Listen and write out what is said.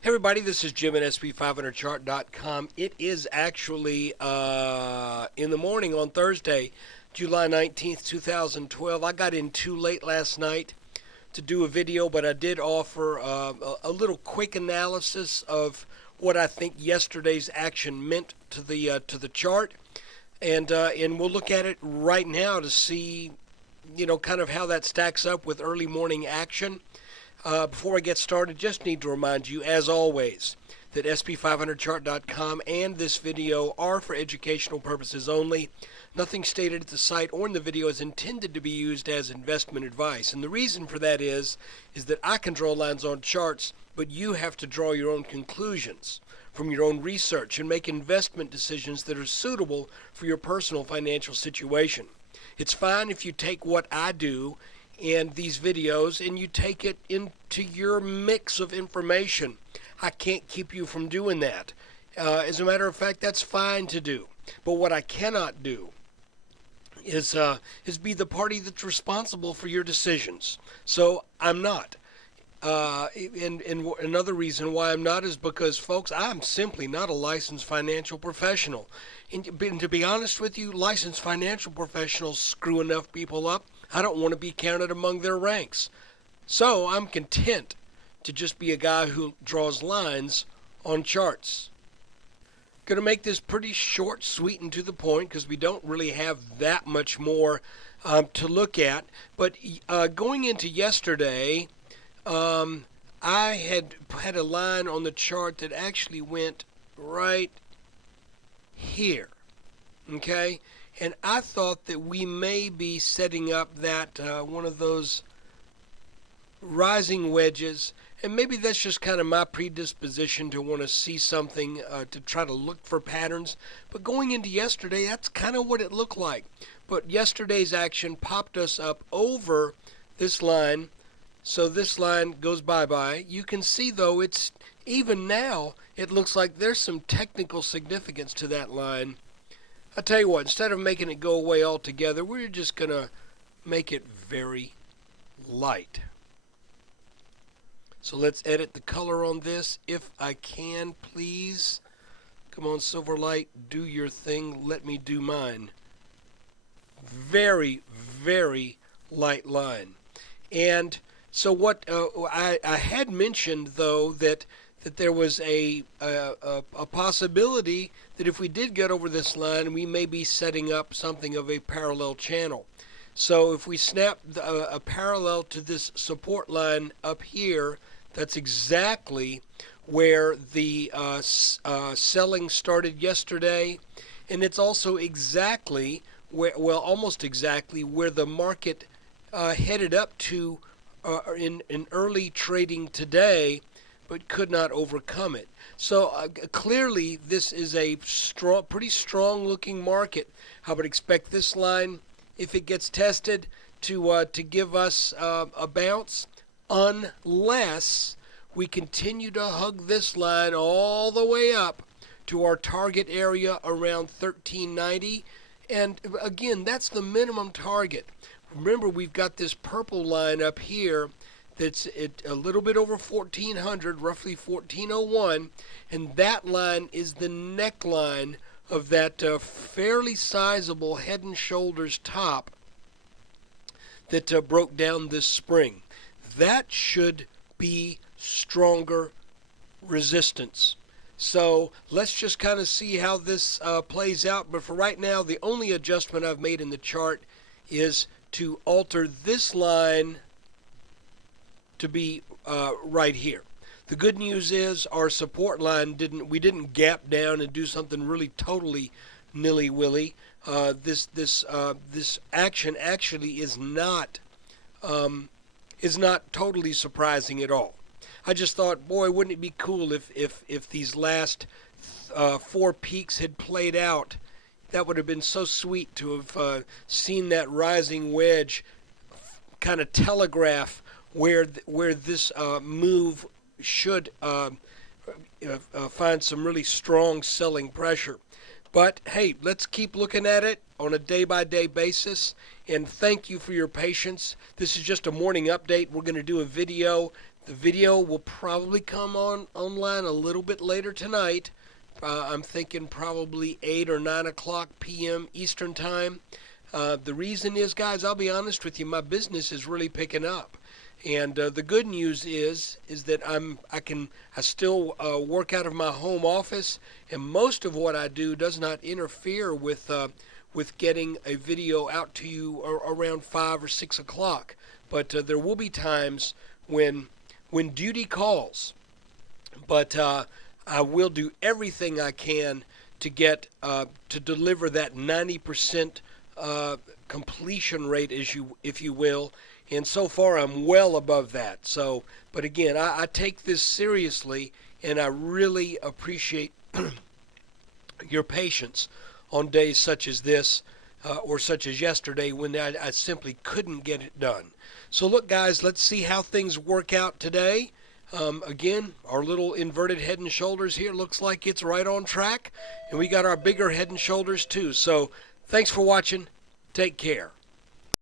Hey everybody, this is Jim at SP500chart.com. It is actually in the morning on Thursday, July 19th, 2012. I got in too late last night to do a video, but I did offer a little quick analysis of what I think yesterday's action meant to the chart, and we'll look at it right now to see, kind of how that stacks up with early morning action. Before I get started, just need to remind you, as always, that SP500chart.com and this video are for educational purposes only. Nothing stated at the site or in the video is intended to be used as investment advice. And the reason for that is that I can draw lines on charts, but you have to draw your own conclusions from your own research and make investment decisions that are suitable for your personal financial situation. It's fine if you take what I do and these videos and you take it into your mix of information. I can't keep you from doing that. As a matter of fact, that's fine to do. But what I cannot do is be the party that's responsible for your decisions. So I'm not. And another reason why I'm not is because, folks, I'm simply not a licensed financial professional. And to be honest with you, licensed financial professionals screw enough people up. I don't want to be counted among their ranks. So I'm content to just be a guy who draws lines on charts. Going to make this pretty short, sweet, and to the point because we don't really have that much more to look at. But going into yesterday, I had a line on the chart that actually went right here. Okay? And I thought that we may be setting up that one of those rising wedges, and maybe that's just kind of my predisposition to want to see something, to try to look for patterns. But going into yesterday, that's kind of what it looked like. But yesterday's action popped us up over this line, so this line goes bye-bye. You can see, though, it's even now, it looks like there's some technical significance to that line. I tell you what, instead of making it go away altogether, we're just going to make it very light. So let's edit the color on this if I can, please. Come on, Silverlight, do your thing. Let me do mine. Very, very light line. And so what I had mentioned, though, that there was a possibility that if we did get over this line, we may be setting up something of a parallel channel. So if we snap a parallel to this support line up here, that's exactly where the selling started yesterday, and it's also exactly where, well, almost exactly where the market headed up to in early trading today, but could not overcome it. So clearly this is a pretty strong looking market. I would expect this line, if it gets tested, to give us a bounce, unless we continue to hug this line all the way up to our target area around 1390. And again, that's the minimum target. Remember, we've got this purple line up here that's a little bit over 1400, roughly 1401, and that line is the neckline of that fairly sizable head and shoulders top that broke down this spring. That should be stronger resistance. So let's just kind of see how this plays out. But for right now, the only adjustment I've made in the chart is to alter this line to be right here. The good news is our support line we didn't gap down and do something really totally nilly-willy. This action actually is not totally surprising at all. I just thought, boy, wouldn't it be cool if these last four peaks had played out. That would have been so sweet to have seen that rising wedge kind of telegraph where this move should find some really strong selling pressure. But hey, let's keep looking at it on a day-by-day basis, and thank you for your patience. This is just a morning update. We're going to do a video The video will probably come online a little bit later tonight. I'm thinking probably 8 or 9 o'clock p.m. Eastern Time. The reason is, guys, I'll be honest with you, my business is really picking up. And the good news is that I still work out of my home office, and most of what I do does not interfere with getting a video out to you around 5 or 6 o'clock. But there will be times when duty calls. But I will do everything I can to get to deliver that 90% completion rate, if you will. And so far, I'm well above that. So, but again, I take this seriously, and I really appreciate your patience on days such as this or such as yesterday when I simply couldn't get it done. So look, guys, let's see how things work out today. Again, our little inverted head and shoulders here looks like it's right on track. And we got our bigger head and shoulders too. So thanks for watching. Take care.